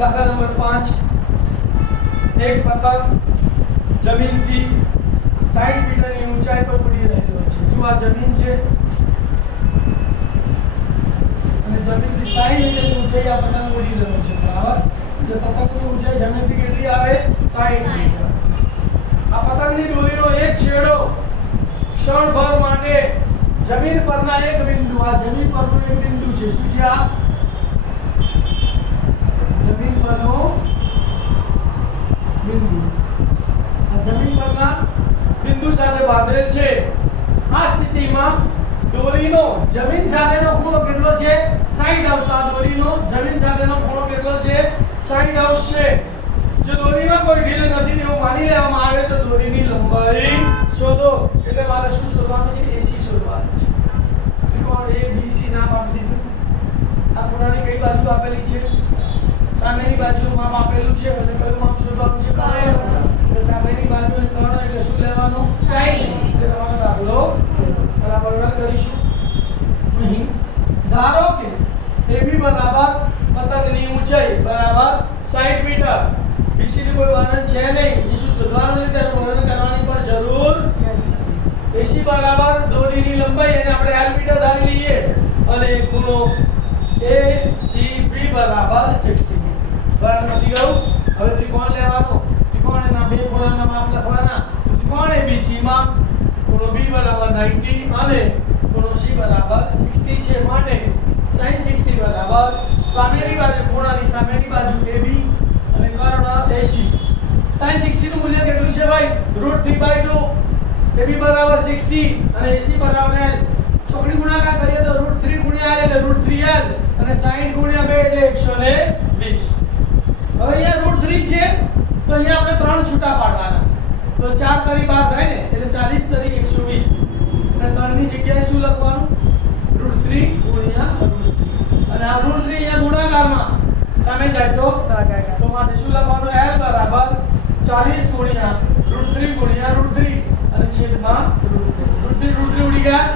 દાખલા નંબર 5 એક પતંગ જમીનથી 60 મીટરની ઊંચાઈ પર ઉડી રહેલો છે। જો આ જમીન છે અને જમીનથી 60 મીટરની ઊંચાઈ આ પતંગ ઉડી રહ્યો છે, બરાબર। જે પતંગની ઊંચાઈ જમીનથી કેટલી આવે? 60 મીટર। આ પતંગની દોરીનો એક છેડો ક્ષણભર માટે જમીન પરના એક બિંદુ, આ જમીન પરનું એક બિંદુ છે, શું છે આ? જમીન પરનો બિંદુ, આ જમીન પરના બિંદુ સાથે બાંધેલ છે। આ સ્થિતિમાં દોરીનો જમીન સાથેનો ખૂણો કેટલો છે? 60 અંશ। આ દોરીનો જમીન સાથેનો ખૂણો કેટલો છે? 60 અંશ છે। જો દોરીમાં કોઈ ઢીલ નથી એવું માની લેવામાં આવે તો દોરીની લંબાઈ શોધો। એટલે મારે શું શોધવાનું છે? AC શોધવાનું છે। ત્રિકોણ ABC નામ આપી દીધું। આ ખૂણાની કઈ બાજુ આપેલી છે? સામેની બાજુનું માપ આપેલું છે અને કયું માપ શોધવાનું છે? કર્ણ। તો સામેની બાજુનું કર્ણ એટલે શું લેવાનું? 60। એટલે તમારો દાખલો બરાબર હલ કરીશું। અહીં ધારો કે AB બરાબર પતંગની ઊંચાઈ બરાબર 60 મીટર, BC ની કોઈ વર્ણન છે નહીં, બીજું શોધવાનું છે, તેનું વર્ણન કરવાની પણ જરૂર નથી। AC બરાબર દોરીની લંબાઈ એને આપણે L મીટર ધારી લઈએ અને ખૂણો ACB બરાબર 60 બરાબર મળી ગયું। હવે ત્રિકોણ લેવાનો, ત્રિકોણના બે ખૂણાના માપ લખવાના। ત્રિકોણ ABC માં ખૂણો B બરાબર 90 અને ખૂણો C બરાબર 60 છે, માટે sin 60 બરાબર સામેની બાજુ ખૂણાની સામેની બાજુ AB અને કર્ણ AC। sin 60 નું મૂલ્ય કેટલું છે ભાઈ? √3/2। AB બરાબર 60 અને AC બરાબર L। ચોકડી ગુણાકાર કરીએ તો √3 ગુણ્યા L એટલે √3L અને 60 ગુણ્યા 2 એટલે 120। હવે અહીંયા √3 છે તો અહીંયા આપણે 3 છૂટા પાડવાના, તો 4 તરી 12 થાય ને, એટલે 40 તરી 120 અને 3 ની જગ્યાએ શું લખવાનું? √3 ગુણ્યા √3 અને આ √3 અહીંયા ગુણાકારમાં સામે જાય તો માટે શું લખવાનું? L બરાબર 40 ગુણ્યા √3 ગુણ્યા √3 અને છેદમાં √3 ઉડી ગયા,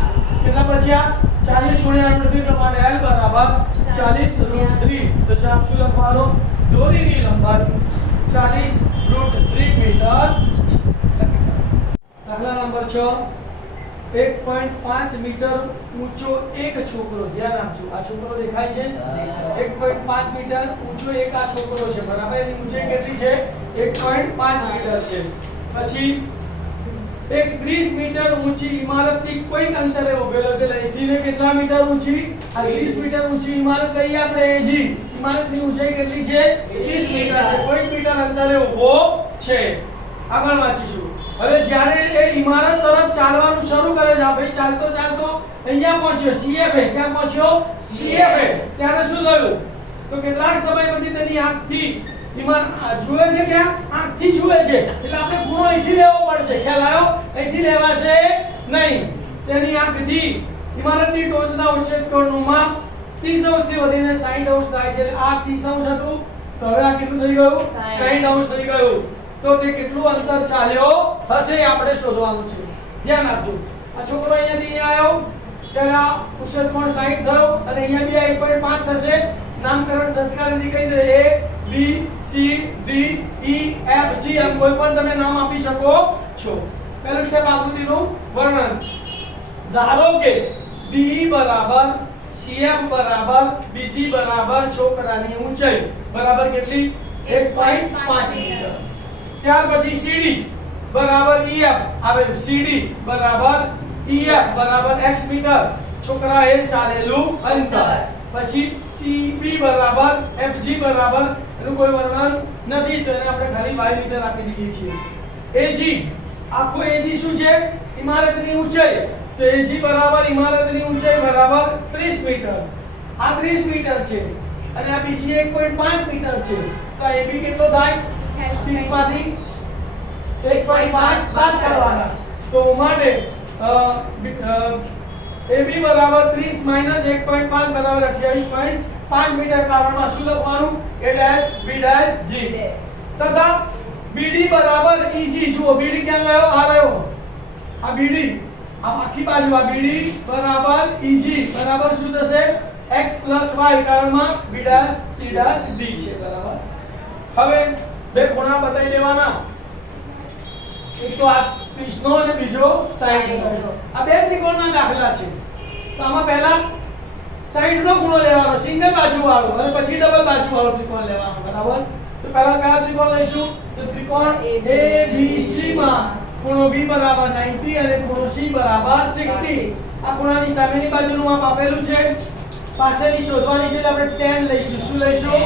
કેટલા બચ્યા? 40 ગુણ્યા √3 તો માટે L બરાબર 40 √3। તો જવાબ શું લખવાનો? દોરીની લંબાઈ 40 √3 મીટર। દાખલા નંબર 6 1.5 મીટર ઊંચો એક છોકરો, ધ્યાન આપજો, આ છોકરો દેખાય છે? 1.5 મીટર ઊંચો એક આ છોકરો છે, બરાબર। એની ઊંચાઈ કેટલી છે? 1.5 મીટર છે। પછી એક 30 મીટર ઊંચી ઇમારતથી કોઈ અંતરે ઉભેલો છે, અહીંથી ને કેટલા મીટર ઊંચી? આ 30 મીટર ઊંચી ઇમારત કહીએ આપણે AG। ઇમારતની ઊંચાઈ કેટલી છે? 30 મીટર છે, કોઈ મીટર અંતરે ઊભો છે। આગળ વાંચીશું। હવે જ્યારે એ ઇમારત તરફ ચાલવાનું શરૂ કરે છે, આ ભાઈ ચાલતો ચાલતો અહીંયા પહોંચ્યો, CF ક્યાં પહોંચ્યો? CF ત્યારે શું થયું? તો કેટલાક સમય પછી તેની આંખથી ઇમારત જુએ છે, ક્યાં? આંખથી જુએ છે, એટલે આપણે ખૂણો અહીંથી લેવો પડશે, ખ્યાલ આવ્યો? અહીંથી લેવાશે નહીં। તેની આંખથી ઇમારતની ટોચના ઉચ્છેદ કોણનું માપ 30 અંશથી વધીને 60 અંશ થાય છે। આ 30 અંશ હતું તો હવે આ કેટલું થઈ ગયું? 60 અંશ થઈ ગયું। તો તે કેટલું અંતર ચાલ્યો હશે એ આપણે શોધવાનું છે। ધ્યાન આપજો, આ છોકરો અહીંયાથી અહીંયા આવ્યો ત્યારે આ ઉચ્છેદ કોણ 60 થયો અને અહીંયા બી 1.5 થશે। નામકરણ સંસ્કાર વિધિ કહી દે A B C D E F G એમ કોઈ પણ તમે નામ આપી શકો છો। પહેલું સ્ટેપ આકૃતિનું વર્ણન। ધારો કે DE બરાબર CF બરાબર BG બરાબર છોકરાની ઊંચાઈ બરાબર કેટલી? 1.5 મીટર। ત્યાર પછી CD બરાબર EF આવેલું, CD બરાબર EF બરાબર x મીટર છોકરાએ ચાલેલું અંતર। પછી CB બરાબર FG બરાબર એનું કોઈ વર્ણન નથી તો એને આપણે ખાલી y મીટર આપી દઈએ છીએ। AG આખો AG શું છે? ઇમારતની ઊંચાઈ, તો AG બરાબર ઇમારતની ઊંચાઈ બરાબર 30 મીટર। આ 30 મીટર છે અને આ બીજી 1.5 મીટર છે, તો AB કેટલો થાય? 30 માંથી 1.5 બાદ કરવાના, તો માટે AB બરાબર 30 માઈનસ 1.5 બરાબર 28.5 મીટર। કારણમાં શું લખવાનું? A dash B dash G તથા BD બરાબર EG। જુઓ BD ક્યાં ગયો? આ રહ્યો, આ BD, આ આખી બાજુ આ BD બરાબર EG બરાબર શું થશે? x + y કારણમાં b' c' d છે બરાબર. હવે બે ખૂણા બતાવી દેવાના, એક તો આ 30 નો અને બીજો 60 નો. આ બે ત્રિકોણના દાખલા છે. તો આમાં પહેલા 60 નો ખૂણો લેવાનો સિંગલ બાજુ વાળો અને પછી ડબલ બાજુ વાળો ત્રિકોણ લેવાનો બરાબર. તો પહેલા કયા ત્રિકોણ લઈશું? તો ત્રિકોણ ABC માં ખૂણો B બરાબર 90 અને ખૂણો C બરાબર 60. આ ખૂણાની સામેની બાજુનું માપ આપેલું છે, પાછળની શોધવાની છે એટલે આપણે tan લઈશું. શું લઈશું?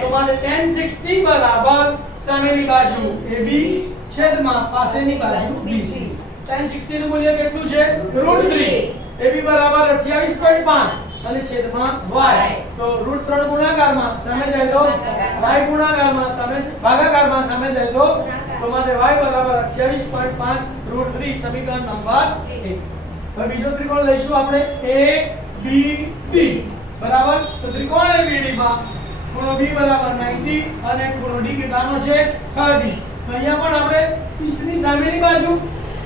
તો માટે tan 60 બરાબર સામેની બાજુ AB છેદમાં પાછળની બાજુ BC. tan 60 નું મૂલ્ય કેટલું છે? √3. AB બરાબર 28.5 અને છેદમાં y. તો √3 ગુણાકારમાં સામે જાય તો y ગુણાકારમાં સામે ભાગાકારમાં સામે જાય તો માટે y બરાબર 28.5 √3 સમીકરણ નંબર 1. હવે બીજો ત્રિકોણ લઈશું આપણે ABD બરાબર. તો ત્રિકોણ ABD માં ખૂણો B બરાબર 90 અને ખૂણો D કેટલાનો છે? 30. તો અહીંયા પણ આપણે 30 ની સામેની બાજુ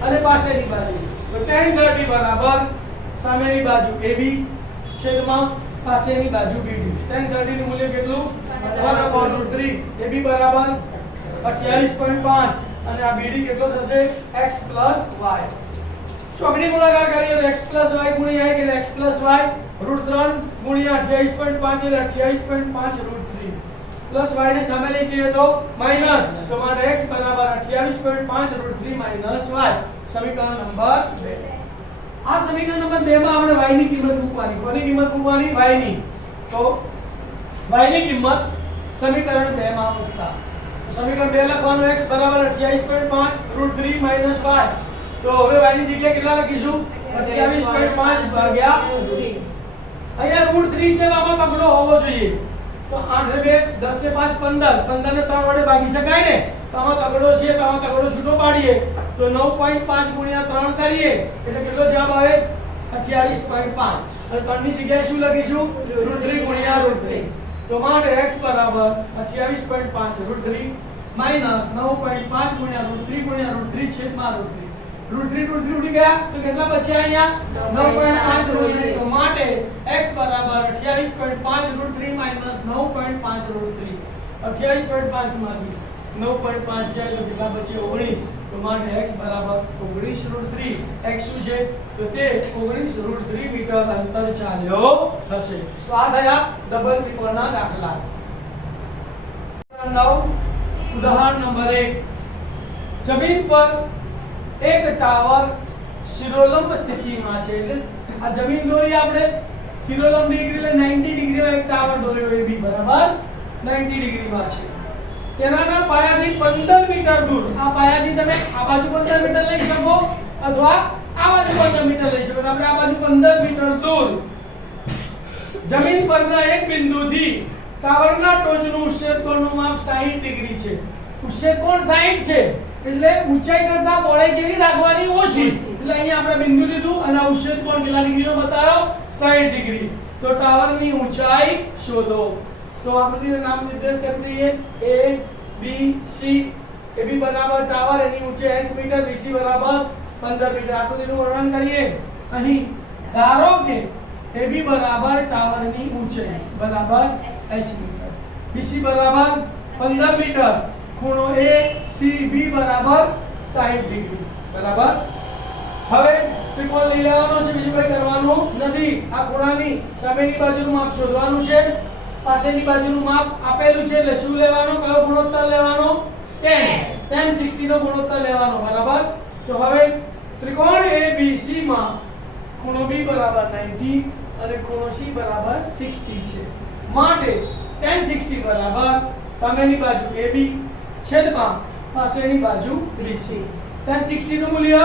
અને પાછળની બાજુ. તો tan 30 બરાબર સામેની બાજુ AB છેદમાં પાછળની બાજુ BD. tan 30 નું મૂલ્ય કેટલું? 1/√3. AB બરાબર 28.5 અને આ BD કેટલો થશે? x + y. ચોકડી ગુણાકાર કરીએ તો x + y ગુણ્યા 1 એટલે x + y √3 ગુણ્યા 28.5 એટલે 28.5 √3 પ્લસ y ને સામે લઈ જઈએ તો માઈનસ. તો માટે x બરાબર 28.5 √3 માઈનસ y. સમીકરણ નંબર 2. આ સમીકરણ નંબર 2 માં આપણે y ની કિંમત મૂકવાની. કોની કિંમત મૂકવાની? y ની. તો y ની કિંમત સમીકરણ 2 માં મૂકતા સમીકરણ 2 લખવાનું x બરાબર 28.5 √3 માઈનસ y. તો હવે y ની જગ્યાએ કેટલા લખીશું? 28.5 ભાગ્યા √3. અહીંયા √3 છે તો આમાં તગડો હોવો જોઈએ. તો 8 ને 2 10 ને 5 15 15 ને 3 વડે ભાગી શકાય ને. તો આમાં તગડો છે તો આમાં તગડો છૂટો પાડીએ તો 9.5 ગુણ્યા 3 કરીએ એટલે કેટલો જવાબ આવે? 28.5. હવે 3 ની જગ્યાએ શું લખીશું? √3 ગુણ્યા √3. તો માટે x બરાબર 28.5 √3 માઈનસ 9.5 ગુણ્યા √3 ગુણ્યા √3 છેદમાં √3. √3 ઉડી ગયા તો કેટલા બચ્યા અહીંયા? 9.5 √3. તો માટે x બરાબર 28.5 √3 માઈનસ 9.5 √3. 28.5 માંથી 9.5 જાય તો કેટલા બચે? 19. તો માટે x બરાબર 19 √3. x શું છે? તો તે 19 √3 મીટર અંતર ચાલ્યો હશે. તો આ થયા ડબલ ત્રિકોણના દાખલા. 9 ઉદાહરણ નંબર 1. જમીન પર એક ટાવર શિરોલંબ સ્થિતિમાં છે. એટલે આ જમીન દોરી આપણે શિરોલંબ ડિગ્રી એટલે 90 ડિગ્રીમાં એક ટાવર દોર્યો AB બરાબર 90 ડિગ્રીમાં છે. તેનાના પાયાથી 15 મીટર દૂર, આ પાયાથી તમે આ બાજુ 15 મીટર લઈ શકો અથવા આ બાજુ 15 મીટર લઈ શકો. આપણે આ બાજુ 15 મીટર દૂર જમીન પરના એક બિંદુથી ટાવરના ટોચનું ઉચ્છેદ કોણનું માપ 60 ડિગ્રી છે. ઉચ્છેદ કોણ 60 છે એટલે ઊંચાઈ કરતા પહોળાઈ કેવી રાખવાની? ઓછી. એટલે અહીંયા આપણે બિંદુ લીધું અને ઉચ્છેદ કોણ કેટલા ડિગ્રીનો બતાવ્યો? 60 ડિગ્રી. તો ટાવરની ઊંચાઈ શોધો. તો આકૃતિને નામ નિર્દેશ કરી દઈએ A B C. AB બરાબર ટાવર, એની ઊંચાઈ h મીટર, BC બરાબર 15 મીટર. આકૃતિનું વર્ણન કરીએ. અહીં ધારો કે AB બરાબર ટાવરની ઊંચાઈ બરાબર h મીટર, BC બરાબર 15 મીટર, ખૂણો ACB બરાબર 60 ડિગ્રી બરાબર. હવે ત્રિકોણ લઈ લેવાનો છે, બીજું કંઈ કરવાનું નથી. આ ખૂણાની સામેની બાજુનું માપ શોધવાનું છે, પાછળની બાજુનું માપ આપેલું છે એટલે શું લેવાનું? કયો ગુણોત્તર લેવાનો? tan 60 નો ગુણોત્તર લેવાનો બરાબર. તો હવે ત્રિકોણ ABC માં ખૂણો B બરાબર 90 અને ખૂણો C બરાબર 60 છે. માટે tan 60 બરાબર સામેની બાજુ AB છેદમાં પાછળની બાજુ BC. tan 60 નું મૂલ્ય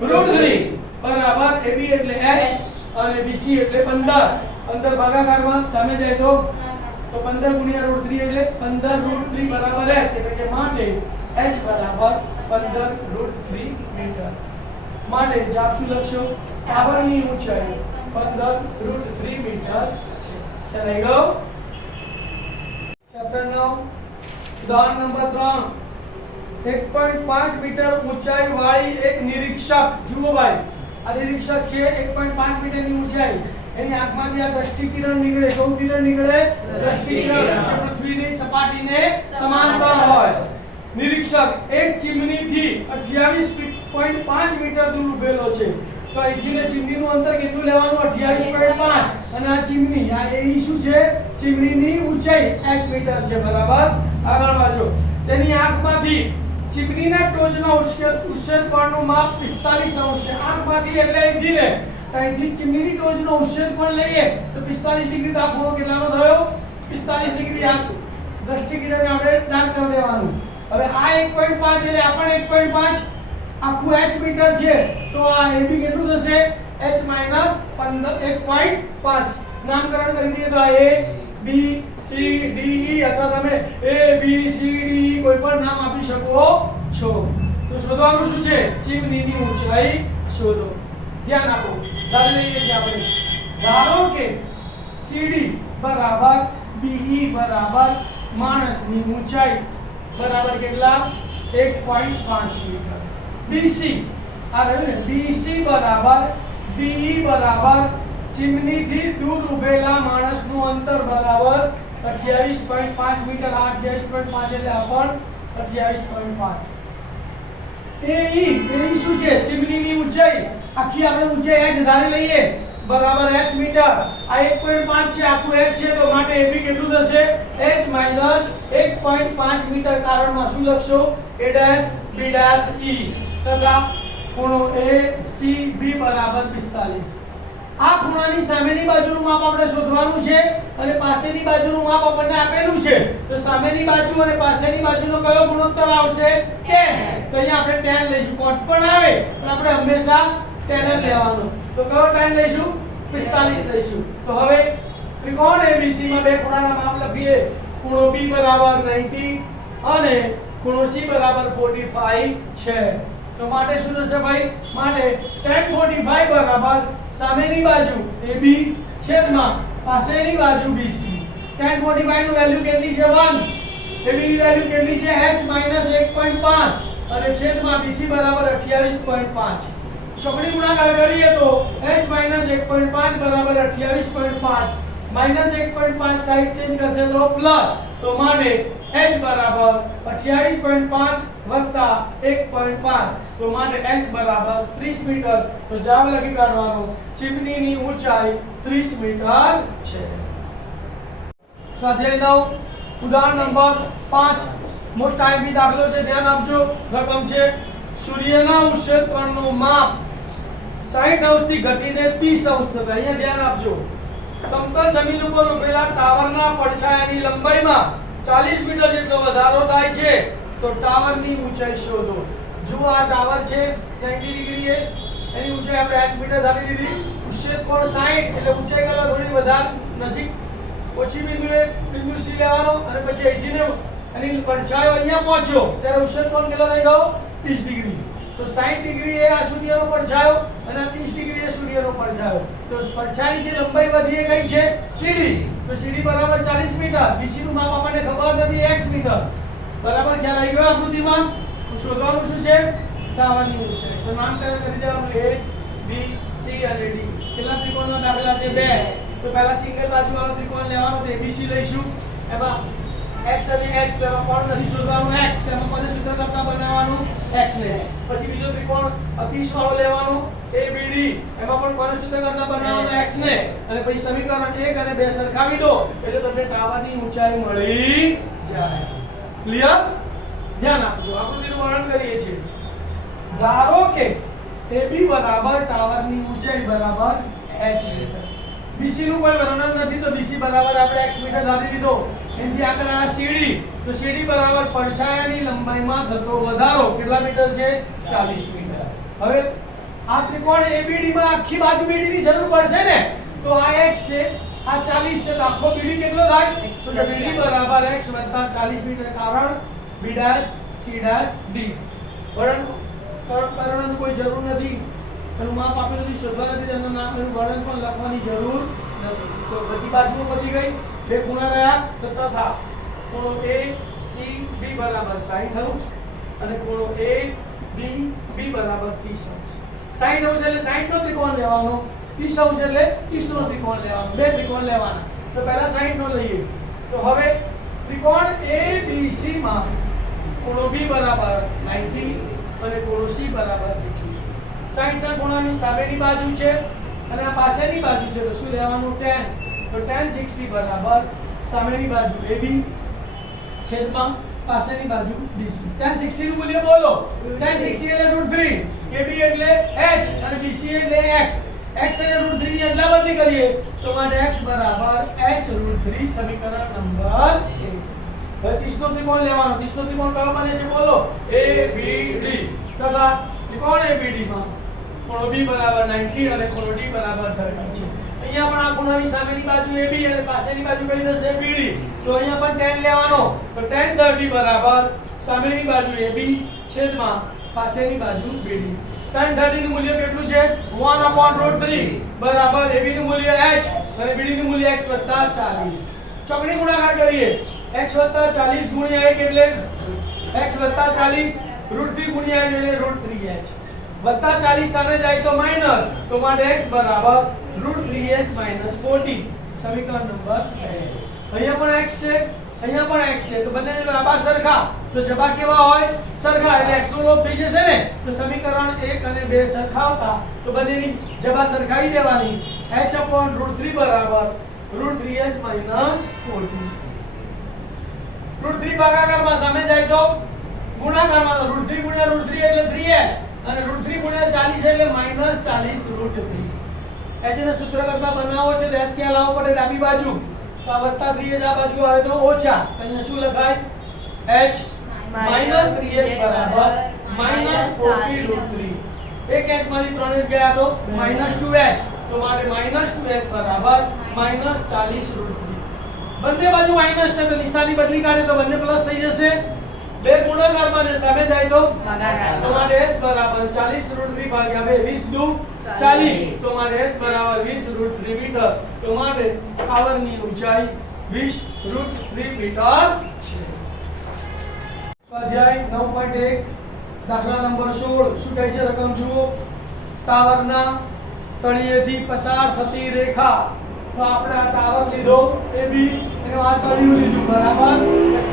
√3 બરાબર AB એટલે h અને BC એટલે 15. અંદર ભાગાકારમાં સામે જાય તો 15 ગુણ્યા √3 એટલે 15 √3 બરાબર h. એટલે કે માટે h બરાબર 15 √3 મીટર. માટે જવાબ શું લખશો? ટાવરની ઊંચાઈ 15 √3 મીટર છે. ચાલો ગયો. ચેપ્ટર 9 ઉદાહરણ નંબર 3. 1.5 મીટર ઊંચાઈ વાળી એક નિરીક્ષક. જુઓ ભાઈ, આ નિરીક્ષક છે 1.5 મીટરની ઊંચાઈ. એની આંખમાંથી આ દ્રષ્ટિકિરણ નીકળે, કયું કિરણ નીકળે? દ્રષ્ટિકિરણ, જે પૃથ્વીની સપાટીને સમાંતર હોય. નિરીક્ષક એક ચીમનીથી 28.5 મીટર દૂર ઉભેલો છે. તો અહીંથી ને ચીમનીનું અંતર કેટલું લેવાનું? 28.5. અને આ ચીમની, આ એ શું છે? ચીમનીની ઊંચાઈ h મીટર છે, બરાબર? આગળ વાંચો. તેની આંખમાંથી ચીમનીના ટોચના ઉત્સેદ કોણનું માપ 45 અંશ છે. આંખમાંથી એટલે અહીંથી ને, અહીંથી ચીમનીની ટોચનો ઉત્સેદ કોણ લઈએ તો 45 ડિગ્રી. તો આ ખૂણો કેટલાનો થયો? 45 ડિગ્રી. આ દ્રષ્ટિકિરણને આપણે દાન કરી દેવાનું. હવે આ 1.5 એટલે આ પણ 1.5, આખું h મીટર છે. તો આ AB કેટલું થશે? h - 1.5. નામકરણ કરી દઈએ તો આ A B C D E અથવા તમે A B C D E કોઈ પણ નામ આપી શકો છો. તો શોધવાનું શું છે? ચીમનીની ઊંચાઈ શોધો. ધ્યાન આપો. ધારી લઈએ છીએ આપણે. ધારો કે CD બરાબર BE બરાબર માણસની ઊંચાઈ બરાબર કેટલા? 1.5 મીટર. BC આ રહ્યું ને, BC બરાબર BE બરાબર ચીમનીથી દૂર ઉભેલા માણસનું અંતર બરાબર 28.5 મીટર. આ 28.5 એટલે આ પણ 28.5. AE શું છે? ચીમનીની ઊંચાઈ. આખી આપણે ઊંચાઈ h ધારી લઈએ બરાબર h મીટર. આ 1.5 છે, આખું h છે, તો માટે AB કેટલું થશે? h - 1.5 metre. કારણમાં શું લખશો? A' B' E તથા ખૂણો ACB બરાબર 45. આ ખૂણાની સામેની બાજુનું માપ આપણે શોધવાનું છે અને પાસેની બાજુનું માપ આપણને આપેલું છે. તો સામેની બાજુ અને પાસેની બાજુનો કયો ગુણોત્તર આવશે? tan. તો અહીંયા આપણે tan લઈશું. cot પણ આવે પણ આપણે હંમેશા tan જ લેવાનો. તો કયો tan લઈશું? 45 લઈશું. તો હવે ત્રિકોણ ABC માં બે ખૂણાના માપ લખીએ. ખૂણો B બરાબર 90 અને ખૂણો C બરાબર 45 છે. તો માટે શું થશે ભાઈ? માટે tan 45 બરાબર સામેની બાજુ AB છેદમાં પાસેની બાજુ BC. tan 45 નું વેલ્યુ કેટલી છે? 1. AB ની વેલ્યુ કેટલી છે? h - 1.5 અને છેદમાં BC બરાબર 28.5. ચોકડી ગુણાકાર કરીએ તો h - 1.5 બરાબર 28.5 માઈનસ 1.5 સાઈડ ચેન્જ કરશે તો પ્લસ. તો માટે h બરાબર 28.5 વત્તા 1.5. તો માટે h બરાબર 30 મીટર. તો જવાબ લખી કાઢવાનો. ચીમનીની ઊંચાઈ 30 મીટર છે. સ્વાધ્યાય 9 ઉદાહરણ નંબર 5 મોસ્ટ આઈએમપી દાખલો છે. ધ્યાન આપજો. રકમ છે સૂર્યના ઉત્સેદ કોણનું માપ 60 અંશથી ઘટીને 30 અંશ થશે. અહીંયા ધ્યાન આપજો. સમતલ જમીન ઉપર ઉભેલા ટાવરના પડછાયાની લંબાઈમાં 40 મીટર જેટલો વધારો થાય છે. તો ટાવરની ઊંચાઈ શોધો. જો આ ટાવર છે 90 ડિગ્રી એ, એની ઊંચાઈ આપણે 8 મીટર ધારી દીધી. ઉત્સેદ કોણ 60 એટલે ઊંચાઈ કરતા થોડી વધારે નજીક ઓછી બિંદુએ બિંદુ C લેવાનો અને પછી અહીંથી ને એની પડછાયો અહીંયા પહોંચ્યો ત્યારે ઉત્સેદ કોણ કેટલો થઈ ગયો? 30 ડિગ્રી. તો 60 ડિગ્રી એ આ સૂર્યનો પડછાયો અને 30 ડિગ્રી એ સૂર્યનો પડછાયો. તો પડછાયાની જે લંબાઈ વધી એ કઈ છે? CD. તો CD બરાબર 40 મીટર. BC નું માપ આપણને ખબર નથી, x મીટર. બરાબર ખ્યાલ આવી ગયો આકૃતિમાં? શોધવાનું શું છે? ટાવરની ઊંચાઈ. તો નામકરણ કરી દેવાનું A B C અને D. કેટલા ત્રિકોણના દાખલા છે? 2. તો પહેલા સિંગલ બાજુ વાળો ત્રિકોણ લેવાનો. તો ABC લઈશું. એમાં x અને h પેલા કોણ નથી શોધવાનું? x. તેમાં કોને સૂત્ર કરતા બનાવવાનું? x ને. પછી બીજો ત્રિકોણ અતિશ વાળો લેવાનો ABD. એમાં પણ કોને સૂત્ર કરતા બનાવવાનું? x ને. અને પછી સમીકરણ 1 અને 2 સરખાવી દો એટલે તમને ટાવરની ઊંચાઈ મળી જાય. ક્લિયર? ધ્યાન આપજો. આકૃતિનું વર્ણન કરીએ છીએ. ધારો કે AB બરાબર ટાવરની ઊંચાઈ બરાબર h મીટર. BC નું કોઈ વર્ણન નથી તો BC બરાબર આપણે x મીટર ધારી લીધો. એનાથી આગળ આ CD. તો CD બરાબર પડછાયાની લંબાઈમાં થતો વધારો કેટલા મીટર છે? 40 મીટર. હવે આ ત્રિકોણ ABD માં આખી બાજુ BD ની જરૂર પડશે ને. તો આ x છે, આ 40 છે, તો આખો BD કેટલો થાય? તો BD બરાબર x + 40 મીટર. કારણ B' C' D. વર્ણનની કોઈ જરૂર નથી. એનું માપ આપેલું નથી, શોધવા નથી, તેનું નામ એનું વર્ણન પણ લખવાની જરૂર નથી. તો બધી બાજુઓ પતી ગઈ. બે ખૂણા રહ્યા તો તથા ખૂણો ACB બરાબર 60 અંશ અને ખૂણો ADB બરાબર 30 અંશ. 60 અંશ એટલે 60 નો ત્રિકોણ લેવાનો, 30 અંશ એટલે 30 નો ત્રિકોણ લેવાનો, બે ત્રિકોણ લેવાના. તો પહેલા 60 નો લઈએ. તો હવે ત્રિકોણ ABC માં ખૂણો B બરાબર 90 અને ખૂણો C બરાબર 60 છે. 60 ના ખૂણાની સામેની બાજુ છે અને આ પાસેની બાજુ છે, તો શું લેવાનું? tan. તો tan 60 બરાબર સામેની બાજુ AB છેદમાં પાસેની બાજુ BC. tan 60 નું મૂલ્ય બોલો. tan 60 એટલે √3, AB એટલે h અને BC એટલે x. x અને √3 ની અદલાબદલી કરીએ તો માટે x બરાબર h√3 સમીકરણ નંબર 1. હવે 30 નો ત્રિકોણ લેવાનો. 30 નો ત્રિકોણ કયો બને છે બોલો? ABD. તથા ત્રિકોણ ABD માં ખૂણો B બરાબર 90 અને ખૂણો D બરાબર 30 છે. અહીંયા પણ આ ખૂણાની સામેની બાજુ AB અને પાસેની બાજુ કઈ થશે? BD. તો અહીંયા પણ tan લેવાનો. તો tan 30 બરાબર સામેની બાજુ AB છેદમાં પાસેની બાજુ BD. tan 30 નું મૂલ્ય કેટલું છે? 1/√3 બરાબર AB નું મૂલ્ય h અને BD નું મૂલ્ય x 40. ચોકડી ગુણાકાર કરીએ. x 40 ગુણ્યા 1 એટલે x 40 √3 ગુણ્યા 1 એટલે √3h. વત્તા 40 સામે જાય તો માઈનસ, તો માટે x બરાબર √3h - 40 સમીકરણ નંબર 2. અહીંયા પણ x છે, અહીંયા પણ x છે, તો બંનેને લાંબા સરખા, તો જબા કેવા હોય? સરખા, એટલે x નો લોપ થઈ જશે ને. તો સમીકરણ 1 અને 2 સરખાવતા તો બંનેની જબા સરખાવી દેવાની. h/√3 બરાબર √3h - 40. √3 ભાગાકારમાં સામે જાય તો ગુણાકારમાં, તો √3 ગુણ્યા √3 એટલે 3h અને √3 ગુણ્યા 40 એટલે -40 √3. h ને સૂત્ર કરતા બનાવો છે તો h ક્યાં લાવવો પડે? ડાબી બાજુ. તો આ વત્તા 3h આ બાજુ આવે તો ઓછા. તો અહીંયા શું લખાય? h -3h બરાબર -40 √3. એક h માંથી 3h ગયા તો -2h, તો માટે -2h બરાબર -40 √3. બંને બાજુ માઈનસ છે તો નિશાની બદલી કાઢે તો બંને પ્લસ થઈ જશે. બે ગુણાકારમાં જે સામે જાય તો ભાગાકાર. તો માટે h બરાબર 40 √3 ભાગ્યા 2 20 દુ 40. તો માટે h બરાબર 20 √3 મીટર. તો માટે ટાવરની ઊંચાઈ 20 √3 મીટર છે. સ્વાધ્યાય 9.1 દાખલા નંબર 16. શું કહે છે? રકમ જુઓ. ટાવરના તળિયેથી પસાર થતી રેખા. તો આપણે આ ટાવર લીધો AB, એનો આ તળિયું લીધું બરાબર.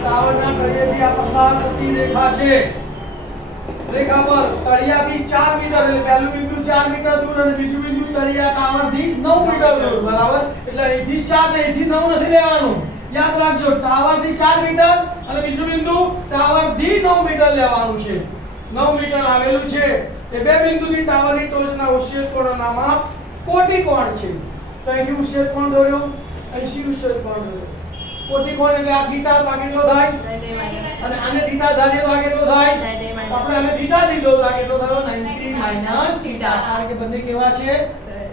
ટાવરના તળિયેથી આ પસાર થતી રેખા છે. રેખા પર તળિયાથી 4 મીટર, એટલે પહેલું બિંદુ 4 મીટર દૂર અને બીજું બિંદુ તળિયા ટાવરથી 9 મીટર દૂર બરાબર. એટલે અહીંથી 4 ને અહીંથી 9 નથી લેવાનું. યાદ રાખજો, ટાવરથી 4 મીટર અને બીજું બિંદુ ટાવરથી 9 મીટર લેવાનું છે. 9 મીટર આવેલું છે. એ બે બિંદુથી ટાવરની ટોચના ઉચ્છેદ કોણના માપ કોટી કોણ છે. તો અહીંથી ઉચ્છેદ કોણ દોર્યો, અહીંથી ઉચ્છેદ કોણ દોર્યો. કોટી કોણ એટલે આ થીટા તો આ કેટલો થાય? અને આને થીટા ધારીએ તો આ કેટલો થાય? આપણે આને થીટા લીધો તો આ કેટલો થયો? 90 - થીટા. કારણ કે બંને કેવા છે?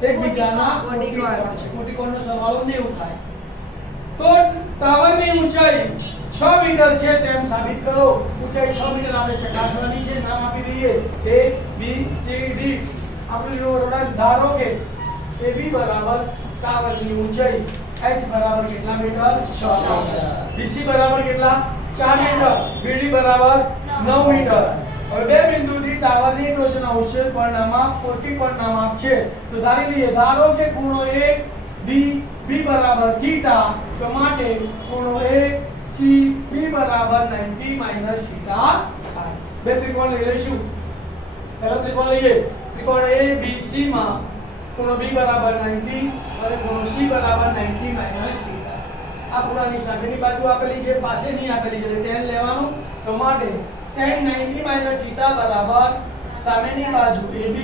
એકબીજાના કોટી કોણ છે. કોટી કોણનો સરવાળો 90 થાય. તો ટાવરની ઊંચાઈ 6 મીટર છે તેમ સાબિત કરો. ઊંચાઈ 6 મીટર આપણે ચકાસવાની છે. નામ આપી દઈએ A B C D. આપણે ધારો કે AB બરાબર ટાવરની ઊંચાઈ h બરાબર કેટલા મીટર? 6 મીટર. BC બરાબર કેટલા? 4 મીટર. BD બરાબર 9 મીટર. હવે બે બિંદુથી ટાવરની ટોચના ઉચ્છેદ કોણના માપ કોટી કોણના માપ છે. તો ધારી લઈએ. ધારો કે ખૂણો AD B બરાબર થીટા, તો માટે ખૂણો AC B બરાબર 90 - થીટા થાય. બે ત્રિકોણ લઈ લઈશું. પહેલો ત્રિકોણ લઈએ. ત્રિકોણ ABC માં ખૂણો B બરાબર 90 અને ખૂણો C બરાબર 90 - થીટા. આ ખૂણાની સામેની બાજુ આપેલી છે, પાસેની આપેલી છે, tan લેવાનું. તો માટે tan 90 - થીટા બરાબર સામેની બાજુ AB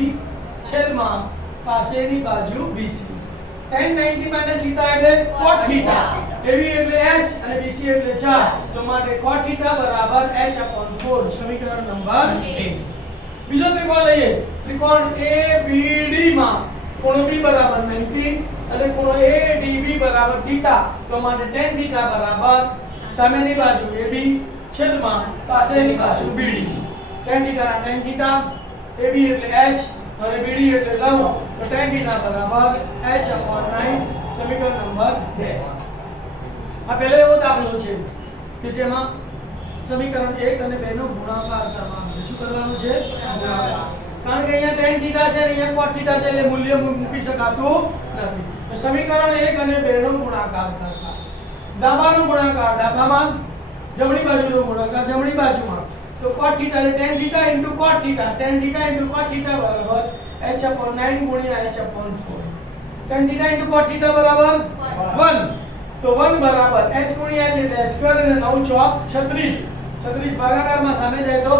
છેદમાં પાસેની બાજુ BC. tan 90 - થીટા એટલે cot થીટા. AB એટલે h અને BC એટલે 4. તો માટે cot થીટા બરાબર h/4 સમીકરણ નંબર 1. બીજો ત્રિકોણ લઈએ. ત્રિકોણ ABD માં ખૂણો B બરાબર 90 અને ખૂણો ADB બરાબર થીટા. તો માટે tan થીટા બરાબર સામેની બાજુ AB છેદમાં પાછળની બાજુ BD. tan theta tan theta, AB એટલે h અને BD એટલે 9. તો tan થીટા બરાબર h/9 સમીકરણ નંબર 2. આ પહેલો એવો દાખલો છે કે જેમાં સમીકરણ 1 અને 2 નો ગુણાકાર કરવાનો છે. શું કરવાનું છે? ગુણાકાર. કારણ કે અહીંયા tan થીટા છે અને અહીંયા cot થીટા છે એટલે મૂલ્ય મૂકી શકાતું નથી. તો સમીકરણ 1 અને 2 નો ગુણાકાર કરતા ડાબાનો ગુણાકાર ડાબામાં જમણી બાજુનો ગુણાકાર જમણી બાજુમાં તો cot થીટા એટલે tan theta into cot theta tan theta into cot theta બરાબર h/9 ગુણ્યા h/4 tan theta into cot theta બરાબર 1 તો 1 બરાબર h ગુણ્યા h એટલે h² અને 9 ચોક 36 36 ભાગાકારમાં સામે જાય તો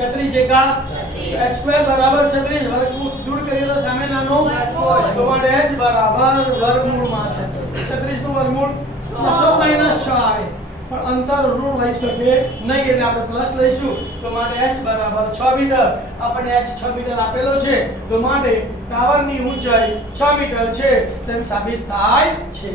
36 એકા h² બરાબર 36 વર્ગમૂળ દૂર કરીએ તો સામે નાનો તો માટે h બરાબર વર્ગમૂળમાં 36 નું વર્ગમૂળ 600 - 6 આવે પણ અંતર ઋણ લઈ શકે નહીં એટલે આપણે પ્લસ લઈશું તો માટે h બરાબર 6 મીટર આપણે h 6 મીટર આપેલો છે તો માટે ટાવરની ઊંચાઈ 6 મીટર છે તેમ સાબિત થાય છે.